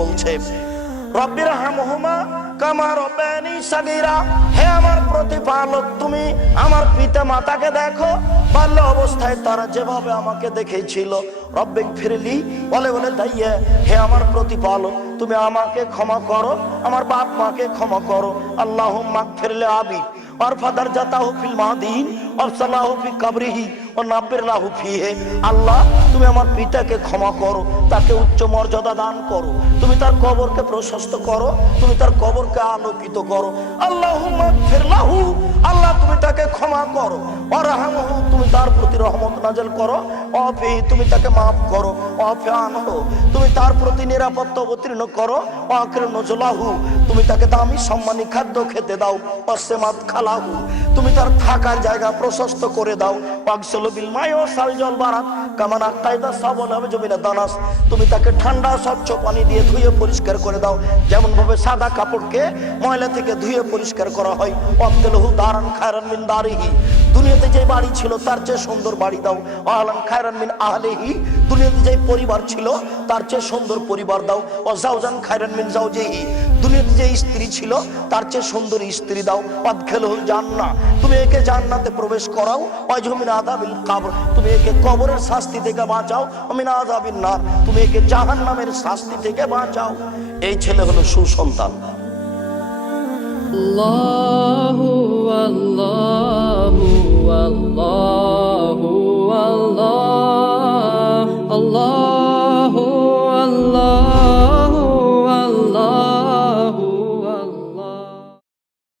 বলছে রব্বায়ানি সাগীরা। হে আমার তুমি আমার পিতা মাতাকে দেখো। বাল্য অবস্থায় তারা যেভাবে আমাকে ফিরলি বলে বলে হে আমার তুমি আমাকে ক্ষমা করো, আমার বাপ মাকে ক্ষমা করো। আল্লাহ মাক ফিরলে আবি और फदर जाता हूँ फिल महादीन और सलाह फी कबरिही ও নাপের লাহু ফিহে আল্লাহ তুমি আমার পিতাকে ক্ষমা করো তাকে উচ্চ মর্যাদা দান করো তুমি তার কবরকে প্রশস্ত করো তুমি তার কবরকে আলোকিত করো আল্লাহ ফেরলাহু আল্লাহ তুমি তাকে ক্ষমা করো অরাহামহু তুমি তার প্রতি রহমত নাজেল করো অফি তুমি তাকে মাফ করো অফে আনহু তুমি তার প্রতি নিরাপত্তা অবতীর্ণ করো অক্রে নজলাহু তুমি তাকে দামি সম্মানী খাদ্য খেতে দাও অসেমাত খালাহু তুমি তার থাকার জায়গা প্রশস্ত করে দাও। পাকসল বিল মাই সাল জল বারাত কামান আক্তাইদা সাবল হবে জমিনা দানাস তুমি তাকে ঠান্ডা স্বচ্ছ পানি দিয়ে ধুয়ে পরিষ্কার করে দাও। যেমন ভাবে সাদা কাপড়কে ময়লা থেকে ধুয়ে পরিষ্কার করা হয়। অবদেলহু দারান খায়রান মিন দারিহি। দুনিয়াতে যে বাড়ি ছিল, তার চেয়ে সুন্দর বাড়ি দাও। আলান খায়রান মিন আহলেহি। দুনিয়াতে যে পরিবার ছিল, তার চেয়ে সুন্দর পরিবার দাও। ও জাউজান খায়রান মিন জাউজেহি দুনিয়াতে যে স্ত্রী ছিল, তার চেয়ে সুন্দর স্ত্রী দাও। অদখেল জান্নাহ। তুমি একে জান্নাতে প্রবেশ করাও। অজমিন আদাবিন কাবর। তুমি একে কবরের শাস্তি থেকে বাঁচাও। অমিন আদাবিন নার। তুমি একে জাহান নামের শাস্তি থেকে বাঁচাও। এই ছেলে হলো সুসন্তান।